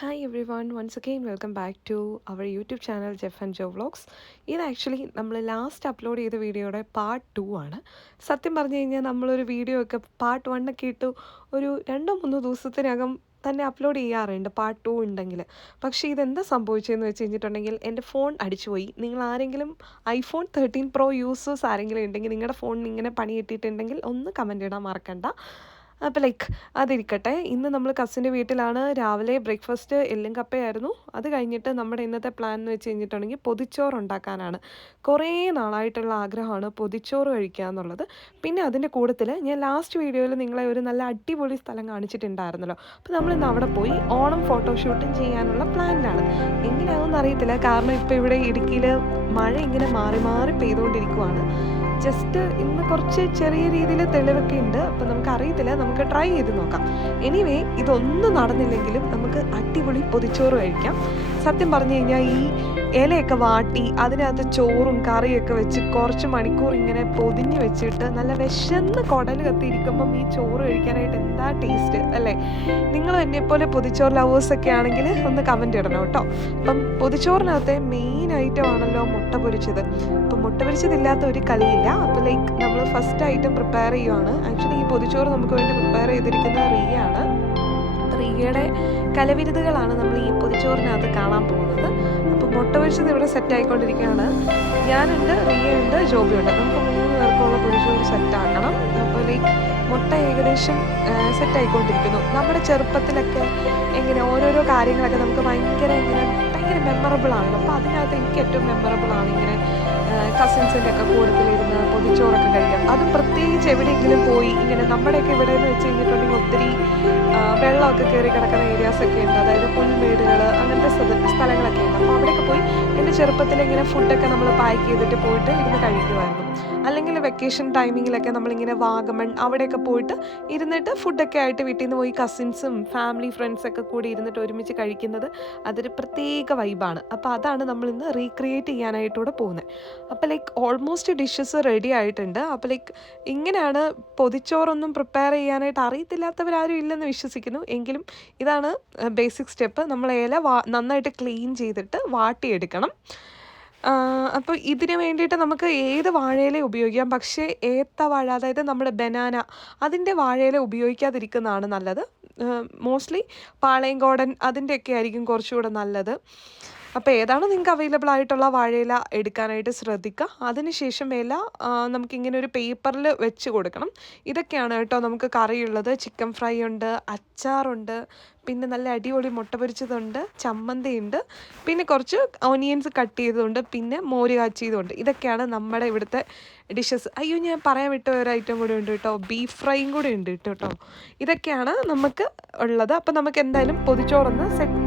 Hi everyone, once again welcome back to our YouTube channel Jeff and Joe Vlogs. ഇത് actually നമ്മൾ last upload ചെയ്ത വീഡിയോയുടെ part 2 ആണ്. സത്യം പറഞ്ഞു കഴിഞ്ഞാൽ നമ്മളൊരു വീഡിയോ ഒക്കെ പാർട്ട് 1 ഒക്കെ ഇട്ട് ഒരു 2-3 ദിവസത്തിനകം തന്നെ അപ്ലോഡ് ചെയ്യാറുണ്ട് പാർട്ട് 2 ഉണ്ടെങ്കിൽ. പക്ഷേ ഇതെന്താ സംഭവിച്ചതെന്ന് വെച്ച് കഴിഞ്ഞിട്ടുണ്ടെങ്കിൽ എൻ്റെ ഫോൺ അടിച്ചുപോയി. നിങ്ങൾ ആരെങ്കിലും iPhone 13 Pro യൂസേഴ്സ് ആരെങ്കിലും ഉണ്ടെങ്കിൽ നിങ്ങളുടെ ഫോണിന് ഇങ്ങനെ പണി കിട്ടിയിട്ടുണ്ടെങ്കിൽ ഒന്ന് കമൻറ്റ് ഇടാൻ മറക്കണ്ട. അപ്പോൾ അതിരിക്കട്ടെ. ഇന്ന് നമ്മൾ കസിൻ്റെ വീട്ടിലാണ്. രാവിലെ ബ്രേക്ക്ഫാസ്റ്റ് എല്ലും കപ്പയായിരുന്നു. അത് കഴിഞ്ഞിട്ട് നമ്മുടെ ഇന്നത്തെ പ്ലാൻ എന്ന് വെച്ച് കഴിഞ്ഞിട്ടുണ്ടെങ്കിൽ പൊതിച്ചോറ് ഉണ്ടാക്കാനാണ്. കുറേ നാളായിട്ടുള്ള ആഗ്രഹമാണ് പൊതിച്ചോറ് കഴിക്കുക എന്നുള്ളത്. പിന്നെ അതിൻ്റെ കൂട്ടത്തിൽ ഞാൻ ലാസ്റ്റ് വീഡിയോയിൽ നിങ്ങളെ ഒരു നല്ല അടിപൊളി സ്ഥലം കാണിച്ചിട്ടുണ്ടായിരുന്നല്ലോ. അപ്പോൾ നമ്മളിന്ന് അവിടെ പോയി ഓണം ഫോട്ടോഷൂട്ടും ചെയ്യാനുള്ള പ്ലാനിലാണ്. എങ്ങനെയാണെന്ന് അറിയത്തില്ല, കാരണം ഇപ്പോൾ ഇവിടെ ഇടുക്കിയിൽ മഴ ഇങ്ങനെ മാറി മാറി പെയ്തുകൊണ്ടിരിക്കുവാണ്. ജസ്റ്റ് ഇന്ന് കുറച്ച് ചെറിയ രീതിയിൽ തെളിവൊക്കെ ഉണ്ട്. അപ്പോൾ നമുക്കറിയത്തില്ല, നമുക്ക് ട്രൈ ചെയ്ത് നോക്കാം. എനിവേ, ഇതൊന്നും നടന്നില്ലെങ്കിലും നമുക്ക് അടിപൊളി പൊതിച്ചോറ് കഴിക്കാം. സത്യം പറഞ്ഞു കഴിഞ്ഞാൽ ഈ ഇലയൊക്കെ വാട്ടി അതിനകത്ത് ചോറും കറിയൊക്കെ വെച്ച് കുറച്ച് മണിക്കൂർ ഇങ്ങനെ പൊതിഞ്ഞ് വെച്ചിട്ട് നല്ല വിശന്ന് കുടൽ കത്തിയിരിക്കുമ്പം ഈ ചോറ് കഴിക്കാനായിട്ട് എന്താ ടേസ്റ്റ് അല്ലേ? നിങ്ങൾ എന്നെപ്പോലെ പൊതിച്ചോറ് ലവേഴ്സൊക്കെ ആണെങ്കിൽ ഒന്ന് കമൻറ്റ് ഇടണം കേട്ടോ. അപ്പം പൊതിച്ചോറിനകത്തെ മെയിൻ ഐറ്റം ആണല്ലോ മുട്ട പൊരിച്ചത്. അപ്പം മുട്ട പൊരിച്ചതില്ലാത്ത ഒരു കളിയില്ല. അപ്പോൾ നമ്മൾ ഫസ്റ്റ് ഐറ്റം പ്രിപ്പയർ ചെയ്യുവാണ്. ആക്ച്വലി ഈ പൊതിച്ചോറ് നമുക്ക് വേണ്ടി പ്രിപ്പയർ ചെയ്തിരിക്കുന്നത് റിയയാണ്. റിയയുടെ കലവിരുതുകളാണ് നമ്മൾ ഈ പൊതിച്ചോറിനകത്ത് കാണാൻ പോകുന്നത്. അപ്പോൾ മുട്ട പൊരിച്ചത് ഇവിടെ സെറ്റ് ആയിക്കൊണ്ടിരിക്കുകയാണ്. ഞാനുണ്ട്, റിയ ഉണ്ട്, ജോബിയുണ്ട്. നമുക്ക് 3 പേർക്കുള്ള പൊതിച്ചോറ് സെറ്റാക്കണം. അപ്പോൾ മുട്ട ഏകദേശം സെറ്റായിക്കൊണ്ടിരിക്കുന്നു. നമ്മുടെ ചെറുപ്പത്തിലൊക്കെ എങ്ങനെ ഓരോരോ കാര്യങ്ങളൊക്കെ നമുക്ക് ഭയങ്കര മെമ്മറബിൾ ആണല്ലോ. അപ്പോൾ അതിനകത്ത് എനിക്ക് ഏറ്റവും മെമ്മറബിൾ ആണ് ഇങ്ങനെ കസിൻസിൻ്റെ ഒക്കെ കൂട്ടത്തിലിരുന്ന് പൊതിച്ചോറൊക്കെ കഴിക്കാം. അതും പ്രത്യേകിച്ച് എവിടെയെങ്കിലും പോയി ഇങ്ങനെ നമ്മുടെയൊക്കെ ഇവിടെ എന്ന് വെച്ച് കഴിഞ്ഞിട്ടുണ്ടെങ്കിൽ ഒത്തിരി വെള്ളമൊക്കെ കയറി കിടക്കുന്ന ഏരിയാസൊക്കെ ഉണ്ട്. അതായത് പുൽമേടുകൾ അങ്ങനത്തെ സ്ഥലങ്ങളൊക്കെ ഉണ്ട്. അപ്പോൾ അവിടെയൊക്കെ പോയി എൻ്റെ ചെറുപ്പത്തിൽ ഇങ്ങനെ ഫുഡൊക്കെ നമ്മൾ പാക്ക് ചെയ്തിട്ട് പോയിട്ട് ഇരുന്ന് കഴിക്കുമായിരുന്നു. അല്ലെങ്കിൽ വെക്കേഷൻ ടൈമിങ്ങിലൊക്കെ നമ്മളിങ്ങനെ വാഗമൺ അവിടെയൊക്കെ പോയിട്ട് ഇരുന്നിട്ട് ഫുഡൊക്കെ ആയിട്ട് വീട്ടിൽ നിന്ന് പോയി കസിൻസും ഫാമിലി ഫ്രണ്ട്സൊക്കെ കൂടി ഇരുന്നിട്ട് ഒരുമിച്ച് കഴിക്കുന്നത് അതൊരു പ്രത്യേക വൈബാണ്. അപ്പോൾ അതാണ് നമ്മളിന്ന് റീക്രിയേറ്റ് ചെയ്യാനായിട്ടൂടെ പോകുന്നത്. അപ്പോൾ ഓൾമോസ്റ്റ് ഡിഷസ് റെഡി ആയിട്ടുണ്ട്. അപ്പോൾ ഇങ്ങനെയാണ് പൊതിച്ചോറൊന്നും പ്രിപ്പയർ ചെയ്യാനായിട്ട് അറിയത്തില്ലാത്തവരാരും ഇല്ലെന്ന് വിശ്വസിക്കുന്നു. എങ്കിലും ഇതാണ് ബേസിക് സ്റ്റെപ്പ്. നമ്മൾ ഇല നന്നായിട്ട് ക്ലീൻ ചെയ്തിട്ട് വാട്ടിയെടുക്കണം. അപ്പോൾ ഇതിന് വേണ്ടിയിട്ട് നമുക്ക് ഏത് വാഴയില ഉപയോഗിക്കാം. പക്ഷേ ഏത്തവാഴ, അതായത് നമ്മുടെ ബനാന, അതിൻ്റെ വാഴയില ഉപയോഗിക്കാതിരിക്കുന്നതാണ് നല്ലത്. മോസ്റ്റ്ലി പാളയംകോടൻ അതിൻ്റെയൊക്കെ ആയിരിക്കും കുറച്ചുകൂടെ നല്ലത്. അപ്പോൾ ഏതാണ് നിങ്ങൾക്ക് അവൈലബിൾ ആയിട്ടുള്ള വാഴയില എടുക്കാനായിട്ട് ശ്രദ്ധിക്കുക. അതിനുശേഷം ഇല നമുക്കിങ്ങനെ ഒരു പേപ്പറിൽ വെച്ച് കൊടുക്കണം. ഇതൊക്കെയാണ് കേട്ടോ നമുക്ക് കറിയുള്ളത്. ചിക്കൻ ഫ്രൈ ഉണ്ട്, അച്ചാറുണ്ട്, പിന്നെ നല്ല അടിപൊളി മുട്ട പൊരിച്ചതുണ്ട്, ചമ്മന്തിയുണ്ട്, പിന്നെ കുറച്ച് ഓനിയൻസ് കട്ട് ചെയ്തതുണ്ട്, പിന്നെ മോര് കാച്ചിയതുണ്ട്. ഇതൊക്കെയാണ് നമ്മുടെ ഇവിടുത്തെ ഡിഷസ്. അയ്യോ, ഞാൻ പറയാൻ വിട്ട ഒരു ഐറ്റം കൂടെ ഉണ്ട് കേട്ടോ, ബീഫ് ഫ്രൈയും കൂടെ ഉണ്ട് കേട്ടോ. ഇതൊക്കെയാണ് നമുക്ക് ഉള്ളത്. അപ്പോൾ നമുക്ക് എന്തായാലും പൊതിച്ചോറൊന്ന് സെറ്റ്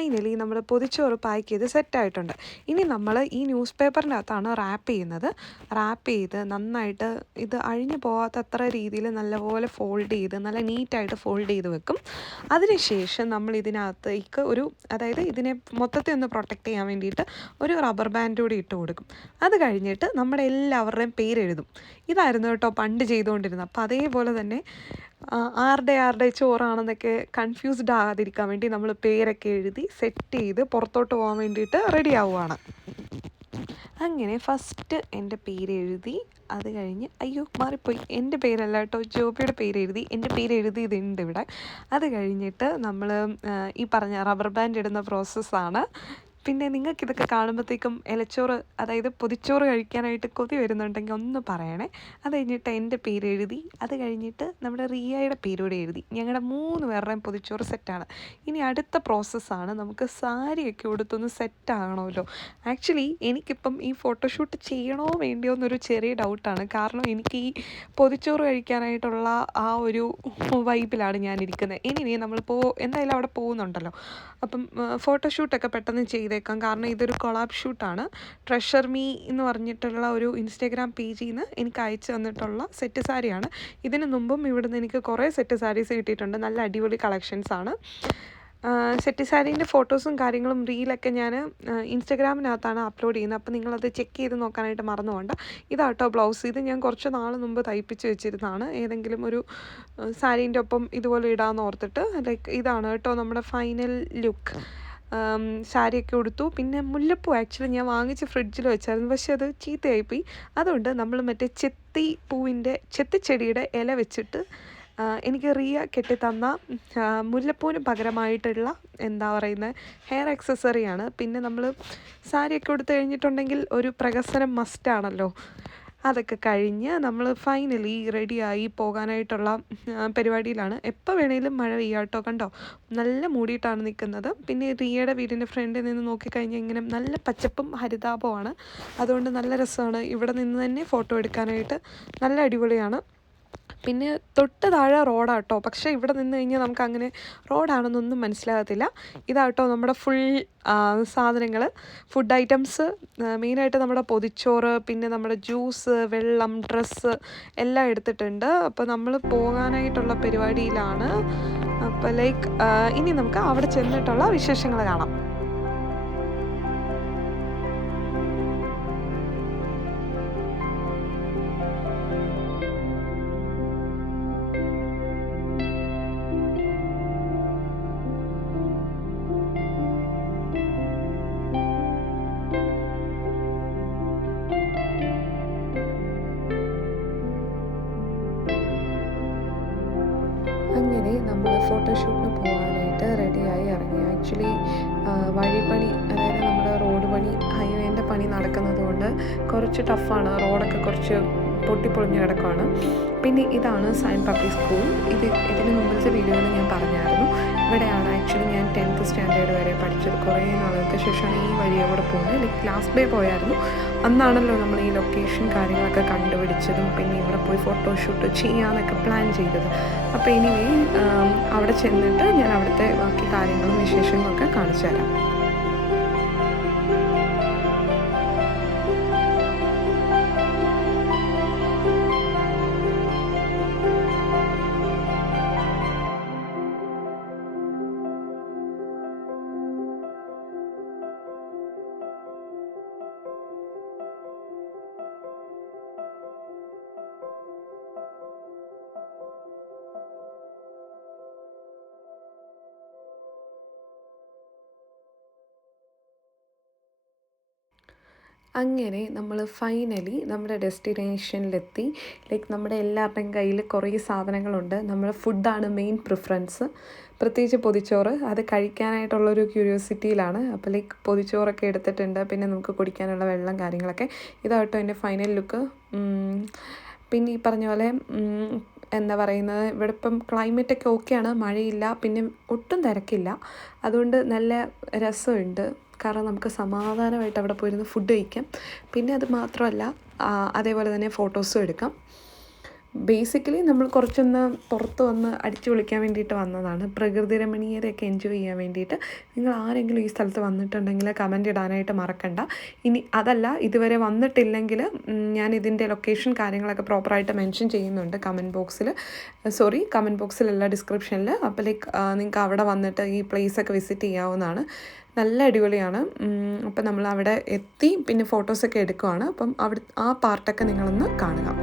ഫൈനലി നമ്മൾ പൊതിച്ചോറ് പാക്ക് ചെയ്ത് സെറ്റായിട്ടുണ്ട്. ഇനി നമ്മൾ ഈ ന്യൂസ് പേപ്പറിനകത്താണ് റാപ്പ് ചെയ്യുന്നത്. റാപ്പ് ചെയ്ത് നന്നായിട്ട് ഇത് അഴിഞ്ഞു പോകാത്തത്ര രീതിയിൽ നല്ലപോലെ ഫോൾഡ് ചെയ്ത് നല്ല നീറ്റായിട്ട് ഫോൾഡ് ചെയ്ത് വെക്കും. അതിനുശേഷം നമ്മൾ ഇതിനകത്തേക്ക് അതായത് ഇതിനെ മൊത്തത്തിൽ ഒന്ന് പ്രൊട്ടക്റ്റ് ചെയ്യാൻ വേണ്ടിയിട്ട് ഒരു റബ്ബർ ബാൻഡ് കൂടി ഇട്ട് കൊടുക്കും. അത് കഴിഞ്ഞിട്ട് നമ്മുടെ എല്ലാവരുടെയും പേരെഴുതും. ഇതായിരുന്നു കേട്ടോ പണ്ട് ചെയ്തുകൊണ്ടിരുന്നത്. അപ്പോൾ അതേപോലെ തന്നെ ആരുടെ ചോറാണെന്നൊക്കെ കൺഫ്യൂസ്ഡ് ആകാതിരിക്കാൻ വേണ്ടി നമ്മൾ പേരൊക്കെ എഴുതി സെറ്റ് ചെയ്ത് പുറത്തോട്ട് പോകാൻ വേണ്ടിയിട്ട് റെഡി ആവുകയാണ്. അങ്ങനെ ഫസ്റ്റ് എൻ്റെ പേര് എഴുതി. അത് കഴിഞ്ഞ് മാറിപ്പോയി, എൻ്റെ പേരല്ല കേട്ടോ, ജോബിയുടെ പേര് എഴുതി. എൻ്റെ പേര് എഴുതിയതുണ്ട് ഇവിടെ. അത് കഴിഞ്ഞിട്ട് നമ്മൾ ഈ പറഞ്ഞ റബ്ബർ ബാൻഡ് ഇടുന്ന പ്രോസസ്സാണ്. പിന്നെ നിങ്ങൾക്കിതൊക്കെ കാണുമ്പോഴത്തേക്കും ഇലച്ചോറ്, അതായത് പൊതിച്ചോറ് കഴിക്കാനായിട്ട് കൊതി വരുന്നുണ്ടെങ്കിൽ ഒന്ന് പറയണേ. അത് കഴിഞ്ഞിട്ട് എൻ്റെ പേര് എഴുതി. അത് കഴിഞ്ഞിട്ട് നമ്മുടെ റിയയുടെ പേരൂടെ എഴുതി. ഞങ്ങളുടെ 3 പേരുടെയും പൊതിച്ചോറ് സെറ്റാണ്. ഇനി അടുത്ത പ്രോസസ്സാണ്, നമുക്ക് സാരിയൊക്കെ ഉടുത്തൊന്ന് സെറ്റാകണമല്ലോ. ആക്ച്വലി എനിക്കിപ്പം ഈ ഫോട്ടോഷൂട്ട് ചെയ്യണോ വേണ്ടിയോ എന്നൊരു ചെറിയ ഡൗട്ടാണ്. കാരണം എനിക്ക് ഈ പൊതിച്ചോറ് കഴിക്കാനായിട്ടുള്ള ആ ഒരു വൈബിലാണ് ഞാനിരിക്കുന്നത്. ഇനി നമ്മളിപ്പോൾ എന്തായാലും അവിടെ പോകുന്നുണ്ടല്ലോ, അപ്പം ഫോട്ടോഷൂട്ടൊക്കെ പെട്ടെന്ന് ചെയ്തേക്കാം. കാരണം ഇതൊരു കൊളാബ് ഷൂട്ടാണ്. ട്രഷർ മീ എന്ന് പറഞ്ഞിട്ടുള്ള ഒരു ഇൻസ്റ്റാഗ്രാം പേജിൽ നിന്ന് എനിക്ക് അയച്ചു തന്നിട്ടുള്ള സെറ്റ് സാരിയാണ്. ഇതിന് മുമ്പും ഇവിടുന്ന് എനിക്ക് കുറേ സെറ്റ് സാരീസ് കിട്ടിയിട്ടുണ്ട്. നല്ല അടിപൊളി കളക്ഷൻസാണ്. സെറ്റ് സാരീൻ്റെ ഫോട്ടോസും കാര്യങ്ങളും റീലൊക്കെ ഞാൻ ഇൻസ്റ്റാഗ്രാമിനകത്താണ് അപ്ലോഡ് ചെയ്യുന്നത്. അപ്പോൾ നിങ്ങളത് ചെക്ക് ചെയ്ത് നോക്കാനായിട്ട് മറന്നു പോകണ്ട. ഇതാട്ടോ ബ്ലൗസ്. ഇത് ഞാൻ കുറച്ച് നാൾ മുമ്പ് തയ്പ്പിച്ച് വെച്ചിരുന്നതാണ്. ഏതെങ്കിലും ഒരു സാരീൻ്റെ ഒപ്പം ഇതുപോലെ ഇടാമെന്ന് ഓർത്തിട്ട്. ലൈക്ക് ഇതാണ് കേട്ടോ നമ്മുടെ ഫൈനൽ ലുക്ക്. സാരിയൊക്കെ ഉടുത്തു. പിന്നെ മുല്ലപ്പൂ ആക്ച്വലി ഞാൻ വാങ്ങിച്ച് ഫ്രിഡ്ജിൽ വെച്ചായിരുന്നു, പക്ഷെ അത് ചീത്തയായിപ്പോയി. അതുകൊണ്ട് നമ്മൾ മറ്റേ ചെത്തിച്ചെടിയുടെ ഇല വെച്ചിട്ട് എനിക്ക് റിയ കെട്ടിത്തന്ന മുല്ലപ്പൂവിന് പകരമായിട്ടുള്ള എന്താ പറയുന്നത് ഹെയർ ആക്സസറിയാണ്. പിന്നെ നമ്മൾ സാരിയൊക്കെ ഉടുത്ത് കഴിഞ്ഞിട്ടുണ്ടെങ്കിൽ ഒരു പ്രഹസനം മസ്റ്റാണല്ലോ. അതൊക്കെ കഴിഞ്ഞ് നമ്മൾ ഫൈനലി റെഡിയായി പോകാനായിട്ടുള്ള പരിപാടിയിലാണ്. എപ്പോൾ വേണേലും മഴ പെയ്യാം കേട്ടോ. കണ്ടോ, നല്ല മൂടിയിട്ടാണ് നിൽക്കുന്നത്. പിന്നെ റിയയുടെ വീടിൻ്റെ ഫ്രണ്ടിൽ നിന്ന് നോക്കിക്കഴിഞ്ഞാൽ ഇങ്ങനെ നല്ല പച്ചപ്പും ഹരിതാപമാണ്. അതുകൊണ്ട് നല്ല രസമാണ് ഇവിടെ നിന്ന് തന്നെ ഫോട്ടോ എടുക്കാനായിട്ട്. നല്ല അടിപൊളിയാണ്. പിന്നെ തൊട്ട് താഴെ റോഡാട്ടോ, പക്ഷേ ഇവിടെ നിന്ന് കഴിഞ്ഞാൽ നമുക്ക് അങ്ങനെ റോഡാണെന്നൊന്നും മനസ്സിലാകത്തില്ല. ഇതാട്ടോ നമ്മുടെ ഫുൾ സാധനങ്ങൾ, ഫുഡ് ഐറ്റംസ്. മെയിനായിട്ട് നമ്മുടെ പൊതിച്ചോറ്, പിന്നെ നമ്മുടെ ജ്യൂസ്, വെള്ളം, ഡ്രസ്സ് എല്ലാം എടുത്തിട്ടുണ്ട്. അപ്പോൾ നമ്മൾ പോകാനായിട്ടുള്ള പരിപാടിയിലാണ്. അപ്പോൾ ലൈക്ക് ഇനി നമുക്ക് അവിടെ ചെന്നിട്ടുള്ള വിശേഷങ്ങൾ കാണാം. അങ്ങനെ നമ്മൾ ഫോട്ടോഷൂട്ടിന് പോകാനായിട്ട് റെഡിയായി ഇറങ്ങി. ആക്ച്വലി വഴിപ്പണി, അതായത് നമ്മുടെ റോഡ് പണി, ഹൈവേൻ്റെ പണി നടക്കുന്നത് കൊണ്ട് കുറച്ച് ടഫാണ്. റോഡൊക്കെ കുറച്ച് പൊട്ടിപ്പൊളിഞ്ഞ് കിടക്കുകയാണ്. പിന്നെ ഇതാണ് സയൻ പബ്ലിക് സ്കൂൾ. ഇതിന് മുമ്പിലത്തെ വീഡിയോയിൽ ഞാൻ പറഞ്ഞായിരുന്നു. ഇവിടെയാണ് ആക്ച്വലി ഞാൻ 10th സ്റ്റാൻഡേർഡ് വരെ പഠിച്ചത്. കുറേ നാളത്തെ ശേഷമാണ് ഈ വഴിയെ കൂടെ പോകുന്നത്. ലൈക്ക് ലാസ്റ്റ് ഡേ പോയായിരുന്നു. അന്നാണല്ലോ നമ്മൾ ഈ ലൊക്കേഷൻ കാര്യങ്ങളൊക്കെ കണ്ടുപിടിച്ചതും പിന്നെ ഇവിടെ പോയി ഫോട്ടോഷൂട്ട് ചെയ്യാമെന്നൊക്കെ പ്ലാൻ ചെയ്തത്. അപ്പോൾ എനിവേ അവിടെ ചെന്നിട്ട് ഞാൻ അവിടുത്തെ ബാക്കി കാര്യങ്ങളും വിശേഷങ്ങളും ഒക്കെ കാണിച്ചു തരാം. അങ്ങനെ നമ്മൾ ഫൈനലി നമ്മുടെ ഡെസ്റ്റിനേഷനിലെത്തി. ലൈക്ക് നമ്മുടെ എല്ലാവരുടെയും കയ്യിൽ കുറേ സാധനങ്ങളുണ്ട്. നമ്മുടെ ഫുഡാണ് മെയിൻ പ്രിഫറൻസ്, പ്രത്യേകിച്ച് പൊതിച്ചോറ്. അത് കഴിക്കാനായിട്ടുള്ളൊരു ക്യൂരിയോസിറ്റിയിലാണ്. അപ്പോൾ ലൈക്ക് പൊതിച്ചോറൊക്കെ എടുത്തിട്ടുണ്ട്. പിന്നെ നമുക്ക് കുടിക്കാനുള്ള വെള്ളം കാര്യങ്ങളൊക്കെ. ഇതാട്ടോ എൻ്റെ ഫൈനൽ ലുക്ക്. പിന്നെ ഈ പറഞ്ഞ പോലെ എന്താ പറയുന്നത്, ഇവിടെ ഇപ്പം ക്ലൈമറ്റൊക്കെ ഓക്കെയാണ്, മഴയില്ല, പിന്നെ ഒട്ടും തിരക്കില്ല. അതുകൊണ്ട് നല്ല രസമുണ്ട്. കാരണം നമുക്ക് സമാധാനമായിട്ട് അവിടെ പോയിരുന്ന് ഫുഡ് കഴിക്കാം. പിന്നെ അത് മാത്രമല്ല, അതേപോലെ തന്നെ ഫോട്ടോസും എടുക്കാം. ബേസിക്കലി നമ്മൾ കുറച്ചൊന്ന് പുറത്ത് വന്ന് അടിച്ചു പൊളിക്കാൻ വേണ്ടിയിട്ട് വന്നതാണ്. പ്രകൃതി രമണീയതയൊക്കെ എൻജോയ് ചെയ്യാൻ വേണ്ടിയിട്ട്. നിങ്ങൾ ആരെങ്കിലും ഈ സ്ഥലത്ത് വന്നിട്ടുണ്ടെങ്കിൽ കമൻറ്റ് ഇടാനായിട്ട് മറക്കണ്ട. ഇനി അതല്ല, ഇതുവരെ വന്നിട്ടില്ലെങ്കിൽ ഞാൻ ഇതിൻ്റെ ലൊക്കേഷൻ കാര്യങ്ങളൊക്കെ പ്രോപ്പറായിട്ട് മെൻഷൻ ചെയ്യുന്നുണ്ട് കമൻറ്റ് ബോക്സിലല്ല, ഡിസ്ക്രിപ്ഷനിൽ. അപ്പോൾ നിങ്ങൾക്ക് അവിടെ വന്നിട്ട് ഈ പ്ലേസൊക്കെ വിസിറ്റ് ചെയ്യാവുന്നതാണ്. നല്ല അടിപൊളിയാണ്. അപ്പം നമ്മൾ അവിടെ എത്തി പിന്നെ ഫോട്ടോസൊക്കെ എടുക്കുവാണ്. അപ്പം അവിടെ ആ പാർട്ടൊക്കെ നിങ്ങളൊന്ന് കാണുക.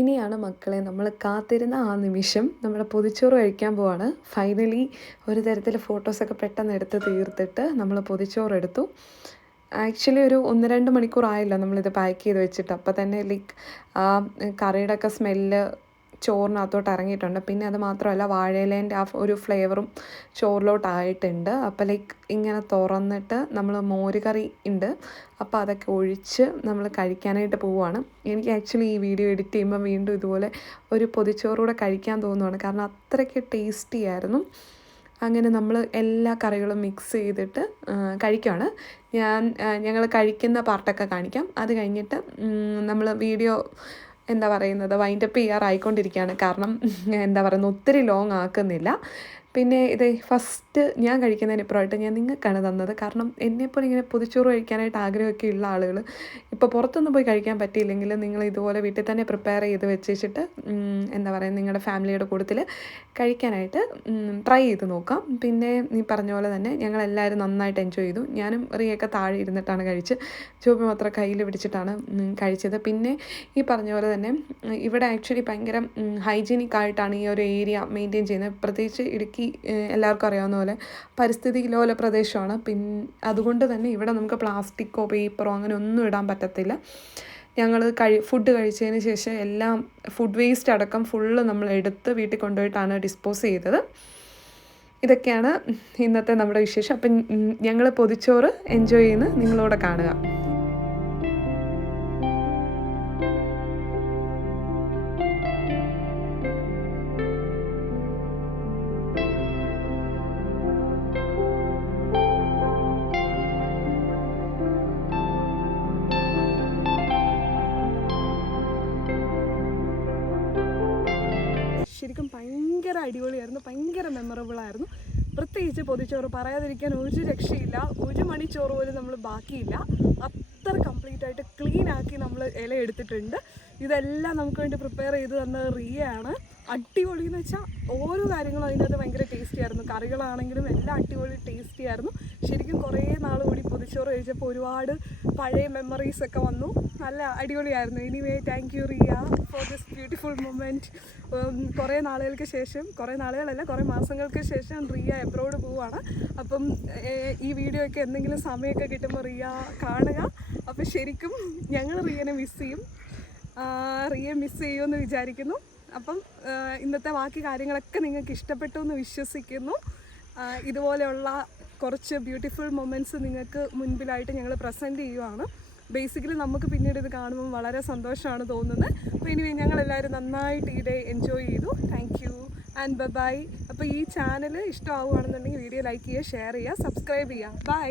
ഇനിയാണ് മക്കളെ നമ്മൾ കാത്തിരുന്ന ആ നിമിഷം. നമ്മുടെ പൊതിച്ചോറ് കഴിക്കാൻ പോവാണ്. ഫൈനലി ഒരു തരത്തിൽ ഫോട്ടോസൊക്കെ പെട്ടെന്ന് എടുത്ത് തീർത്തിട്ട് നമ്മൾ പൊതിച്ചോറെടുത്തു. ആക്ച്വലി ഒരു 1-2 മണിക്കൂറായില്ല നമ്മളിത് പാക്ക് ചെയ്ത് വെച്ചിട്ട്. അപ്പോൾ തന്നെ ആ കറിയുടെ ഒക്കെ സ്മെല്ല് ചോറിനകത്തോട്ട് ഇറങ്ങിയിട്ടുണ്ട്. പിന്നെ അത് മാത്രമല്ല വാഴയിലേൻ്റെ ആ ഒരു ഫ്ലേവറും ചോറിലോട്ടായിട്ടുണ്ട്. അപ്പോൾ ഇങ്ങനെ തുറന്നിട്ട് നമ്മൾ മോര് കറി ഉണ്ട്, അപ്പോൾ അതൊക്കെ ഒഴിച്ച് നമ്മൾ കഴിക്കാനായിട്ട് പോവുകയാണ്. എനിക്ക് ആക്ച്വലി ഈ വീഡിയോ എഡിറ്റ് ചെയ്യുമ്പോൾ വീണ്ടും ഇതുപോലെ ഒരു പൊതിച്ചോറൂടെ കഴിക്കാൻ തോന്നുവാണ്, കാരണം അത്രയ്ക്ക് ടേസ്റ്റി ആയിരുന്നു. അങ്ങനെ നമ്മൾ എല്ലാ കറികളും മിക്സ് ചെയ്തിട്ട് കഴിക്കുകയാണ്. ഞങ്ങൾ കഴിക്കുന്ന പാർട്ടൊക്കെ കാണിക്കാം. അത് കഴിഞ്ഞിട്ട് നമ്മൾ വീഡിയോ വൈൻഡപ്പ് ചെയ്യാറായിക്കൊണ്ടിരിക്കുകയാണ്. കാരണം ഒത്തിരി ലോങ് ആക്കുന്നില്ല. പിന്നെ ഇത് ഫസ്റ്റ് ഞാൻ കഴിക്കുന്നതിന് ഇപ്പുറമായിട്ട് ഞാൻ നിങ്ങൾക്കാണ് തന്നത്. കാരണം എന്നെപ്പോലെ ഇങ്ങനെ പൊതിച്ചോറ് കഴിക്കാനായിട്ട് ആഗ്രഹമൊക്കെ ഉള്ള ആളുകൾ ഇപ്പോൾ പുറത്തൊന്നും പോയി കഴിക്കാൻ പറ്റിയില്ലെങ്കിൽ നിങ്ങൾ ഇതുപോലെ വീട്ടിൽ തന്നെ പ്രിപ്പയർ ചെയ്ത് വെച്ചിട്ട് നിങ്ങളുടെ ഫാമിലിയുടെ കൂട്ടത്തിൽ കഴിക്കാനായിട്ട് ട്രൈ ചെയ്ത് നോക്കാം. പിന്നെ നീ പറഞ്ഞ പോലെ തന്നെ ഞങ്ങളെല്ലാവരും നന്നായിട്ട് എൻജോയ് ചെയ്തു. ഞാനും റിയൊക്കെ താഴെ ഇരുന്നിട്ടാണ് കഴിച്ച്, ജോബി മാത്രം കയ്യിൽ പിടിച്ചിട്ടാണ് കഴിച്ചത്. പിന്നെ ഈ പറഞ്ഞ പോലെ തന്നെ ഇവിടെ ആക്ച്വലി ഭയങ്കര ഹൈജീനിക് ആയിട്ടാണ് ഈ ഒരു ഏരിയ മെയിൻറ്റെയിൻ ചെയ്യുന്നത്. പ്രത്യേകിച്ച് ഇടുക്കി എല്ലാവർക്കും അറിയാവുന്ന പോലെ പരിസ്ഥിതി ലോല പ്രദേശമാണ്. അതുകൊണ്ട് തന്നെ ഇവിടെ നമുക്ക് പ്ലാസ്റ്റിക്കോ പേപ്പറോ അങ്ങനെ ഒന്നും ഇടാൻ പറ്റത്തില്ല. ഞങ്ങൾ ഫുഡ് കഴിച്ചതിന് ശേഷം എല്ലാം ഫുഡ് വേസ്റ്റ് അടക്കം ഫുള്ള് നമ്മൾ എടുത്ത് വീട്ടിൽ കൊണ്ടുപോയിട്ടാണ് ഡിസ്പോസ് ചെയ്തത്. ഇതൊക്കെയാണ് ഇന്നത്തെ നമ്മുടെ വിശേഷം. അപ്പം ഞങ്ങൾ പൊതിച്ചോറ് എൻജോയ് ചെയ്യുന്നത് നിങ്ങളോട് കാണുക. ശരിക്കും ഭയങ്കര അടിപൊളിയായിരുന്നു, ഭയങ്കര മെമ്മറബിളായിരുന്നു. പ്രത്യേകിച്ച് പൊതിച്ചോറ് പറയാതിരിക്കാൻ ഒരു രക്ഷയില്ല. 1 മണിച്ചോറ് പോലും നമ്മൾ ബാക്കിയില്ല. അത്ര കംപ്ലീറ്റ് ആയിട്ട് ക്ലീൻ ആക്കി നമ്മൾ ഇല എടുത്തിട്ടുണ്ട്. ഇതെല്ലാം നമുക്ക് വേണ്ടി പ്രിപ്പയർ ചെയ്ത് തന്നത് റിയയാണ്. അടിപൊളി എന്ന് വെച്ചാൽ ഓരോ കാര്യങ്ങളും അതിനകത്ത് ഭയങ്കര ടേസ്റ്റി ആയിരുന്നു. കറികളാണെങ്കിലും എല്ലാം അടിപൊളി ടേസ്റ്റി ആയിരുന്നു. ശരിക്കും കുറേ നാൾ കൂടി പൊതിച്ചോറ് കഴിച്ചപ്പോൾ ഒരുപാട് പഴയ മെമ്മറീസ് ഒക്കെ വന്നു. നല്ല അടിപൊളിയായിരുന്നു. Anyway thank you Riya for this beautiful moment. കുറേ നാളുകൾക്ക് ശേഷം, കുറേ നാളുകളല്ല കുറേ മാസങ്ങൾക്ക് ശേഷം റിയ എബ്രോഡ് പോവുകയാണ്. അപ്പം ഈ വീഡിയോ ഒക്കെ എന്തെങ്കിലും സമയമൊക്കെ കിട്ടുമ്പോൾ റിയ കാണുക. അപ്പോൾ ശരിക്കും ഞങ്ങൾ റിയനെ മിസ് ചെയ്യും. റിയ മിസ് ചെയ്യുമെന്ന് വിചാരിക്കുന്നു. അപ്പം ഇന്നത്തെ ബാക്കി കാര്യങ്ങളൊക്കെ നിങ്ങൾക്ക് ഇഷ്ടപ്പെട്ടു എന്ന് വിശ്വസിക്കുന്നു. ഇതുപോലെയുള്ള കുറച്ച് ബ്യൂട്ടിഫുൾ മൊമെൻറ്റ്സ് നിങ്ങൾക്ക് മുൻപിലായിട്ട് ഞങ്ങൾ പ്രസൻറ്റ് ചെയ്യുവാണ്. ബേസിക്കലി നമുക്ക് പിന്നീട് ഇത് കാണുമ്പോൾ വളരെ സന്തോഷമാണ് തോന്നുന്നത്. അപ്പോൾ ഇനി ഞങ്ങളെല്ലാവരും നന്നായിട്ട് ഈ ഡേ എൻജോയ് ചെയ്തു. Thank you and bye. അപ്പോൾ ഈ ചാനൽ ഇഷ്ടമാവുകയാണെന്നുണ്ടെങ്കിൽ വീഡിയോ ലൈക്ക് ചെയ്യുക, ഷെയർ ചെയ്യുക, സബ്സ്ക്രൈബ് ചെയ്യുക. ബൈ.